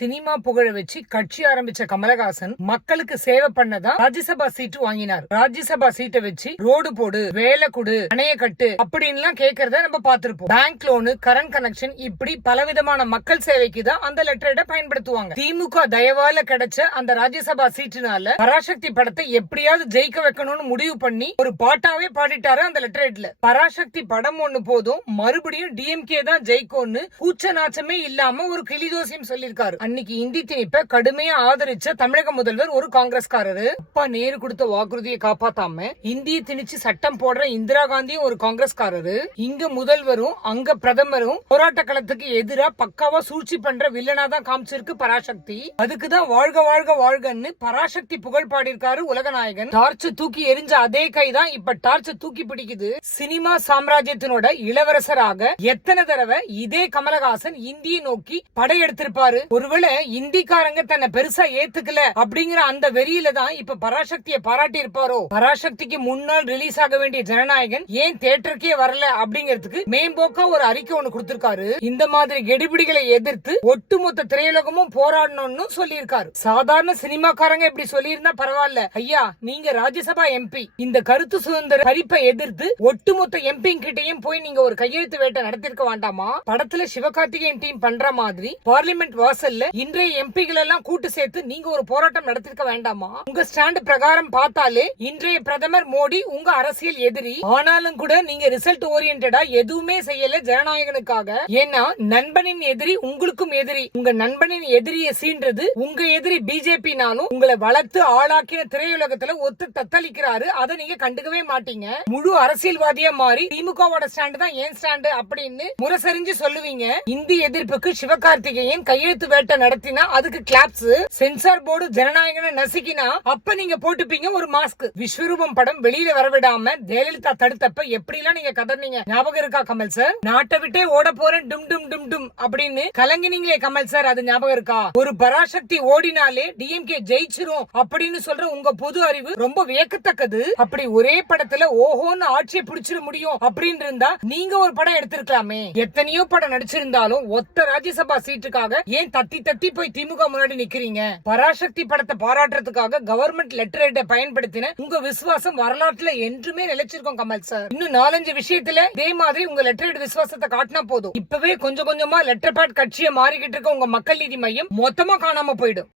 Cinema புகழ வச்சு கட்சி ஆரம்பிச்ச கமலஹாசன் மக்களுக்கு சேவை பண்ணதான் ராஜ்யசபா சீட்டு வாங்கினார். ராஜ்யசபா சீட்டை வச்சு ரோடு போடு, வேலை கொடு, அணைய கட்டு அப்படின்லாம் கேட்கறத நம்ம பார்த்திருப்போம். பேங்க் லோனு, கரண்ட் கனெக்ஷன், இப்படி பலவிதமான மக்கள் சேவைக்கு தான் அந்த லெட்டரை பயன்படுத்துவாங்க. திமுக தயவால கிடைச்ச அந்த ராஜ்யசபா சீட்டுனால பராசக்தி படத்தை எப்படியாவது ஜெயிக்க வைக்கணும்னு முடிவு பண்ணி ஒரு பாட்டாவே பாடிட்டாரு அந்த லெட்டரேட்ல. பராசக்தி படம் ஒண்ணு போதும், மறுபடியும் டிஎம்கே தான் ஜெயிக்கும்னு கூச்ச நாச்சமே இல்லாம ஒரு கிளிதோசியம் சொல்லிருக்காரு. அன்னைக்கு இந்தி திணிப்ப கடுமையா ஆதரிச்ச தமிழக முதல்வர் ஒரு காங்கிரஸ்காரரு. அப்பா நேரு கொடுத்த வாக்குறுதியை காப்பாத்தாம இந்திய திணிச்சு சட்டம் போடுற இந்திரா காந்தியும் ஒரு காங்கிரஸ்காரரு. இங்க முதல்வரும் அங்க பிரதமரும் போராட்ட களத்துக்கு எதிரா பக்காவா சூழ்ச்சி பண்ற வில்லனா தான் காமிச்சிருக்கு பராசக்தி. அதுக்குதான் வாழ்க வாழ்க வாழ்கன்னு பராசக்தி புகழ் பாடியிருக்காரு உலகநாயகன். டார்ச் தூக்கி எரிஞ்ச அதே கைதான் இப்ப டார்ச் தூக்கி பிடிக்குது. சினிமா சாம்ராஜ்யத்தினோட இளவரசராக எத்தனை தடவை இதே கமலஹாசன் இந்தியை நோக்கி படையெடுத்திருப்பாரு. ஒருவேளை இந்திக்காரங்க தன்னை பெருசா ஏத்துக்கல அப்படிங்கிற அந்த வெறியில தான் இப்ப பராசக்தியை பாராட்டி இருப்பாரோ. பராசக்திக்கு முன்னால் ரிலீஸ் ஆக வேண்டிய ஜனநாயகன் ஏன் தியேட்டருக்கே வரல அப்படிங்கிறதுக்கு மேம்போக்கா ஒரு அறிக்கை ஒண்ணு கொடுத்திருக்காரு. இந்த மாதிரி கெடிபிடிகளை எதிர்த்து ஒட்டுமொத்த திரையுலகமும் போராடணும்னு சொல்லியிருக்காரு. சாதாரண சினிமாக்காரங்க இப்படி சொல்லியிருந்தா பரவாயில்ல, ஐயா நீங்க ராஜ்யசபா எம்பி, இந்த கருத்து சுதந்திர பறிப்பை எதிர்த்து ஒட்டுமொத்த எம்பி கிட்டையும் போய் நீங்க ஒரு கையெழுத்து வேட்டை நடத்திருக்க வேண்டாமா? படத்துல சிவகார்த்திகேயன் டீம் பண்ற மாதிரி பார்லிமெண்ட் வாசல்ல இன்றைய எம்பிகள் எல்லாம் கூட்டு சேர்த்து நீங்க ஒரு போராட்டம் நடத்திருக்க வேண்டாமா? உங்க ஸ்டாண்ட் பிரகாரம் பார்த்தாலே இன்றைய பிரதமர் மோடி உங்க அரசியல் எதிரி. ஆனாலும் கூட நீங்க ரிசல்ட் ஓரியன்டா எதுவுமே செய்யல ஜனநாயகனுக்காக. ஏன்னா நண்பனின் எதிரி உங்களுக்கும் எதிரி. உங்க நண்பனின் எதிரியை சீன்றது உங்க எதிரி பிஜேபினாலும் உங்களை வளர்த்து ஆளாக்கின திரையுலகத்துல ஒத்து தத்தளிக்கிறாரு. அதை நீங்க கண்டுக்கவே மாட்டீங்க. முழு அரசியல்வாதியா மாறி திமுகவோட ஸ்டாண்ட் தான் ஏன் ஸ்டாண்ட் அப்படின்னு முரசறிஞ்சு சொல்லுவீங்க. இந்தி எதிர்ப்புக்கு சிவகார்த்திகேயன் கையெழுத்து வேட்டை நடத்தினா அதுக்கு கிளாப்ஸ். சென்சார் போர்டு ஜனநாயகனை நசுக்கினா அப்ப நீங்க போட்டுப்பீங்க ஒரு மாஸ்க். விஸ்வரூபம் படம் வெளியில வரவிடாம ஜெயலலிதா தடுத்தப்ப எப்படி எல்லாம் நீங்க கதர்னீங்க ஞாபகம் இருக்கா கமல் சார்? நாட்டை விட்டே ஓட போறேன் டும் டும் டும் டும் அப்படின்னு கலங்கினீங்களே கமல் சார், அது ஞாபகம் இருக்கா? ஒரு பராசக்தி ஓடினாலே டிஎம்கே ஜெயிச்சிரும் அப்படின்னு சொல்ற உங்க பொது அறிவு ரொம்ப வியக்கத்தக்கது. அப்படி ஒரே படத்துல ஓஹோன்னு ஆட்சியை பிடிச்சிட முடியும் அப்படின்னு இருந்தா நீங்க ஒரு படம் எடுத்திருக்கலாமே. எத்தனையோ படம் நடிச்சிருந்தாலும் ஒத்த ராஜ்யசபா சீட்டுக்காக ஏன் தத்தி தத்தி போய் திமுக முன்னாடி நிக்கிறீங்க? பராசக்தி படத்தை பாராட்டுறதுக்காக கவர்மெண்ட் லெட்டர் பயன்படுத்தின உங்க விசுவாசம் வரலாற்றுல என்றுமே நிலைச்சிருக்கோம் கமல் சார். இன்னும் 4-5 விஷயத்துல இதே மாதிரி உங்க லெட்டர் விசுவாசத்தை காட்டினா போதும். இப்பவே கொஞ்சம் கொஞ்சமா லெட்டர் பேட் கட்சியை மாறிக்கிட்டு இருக்க உங்க மக்கள் நீதி மையம் மொத்தமா காணாம போயிடும்.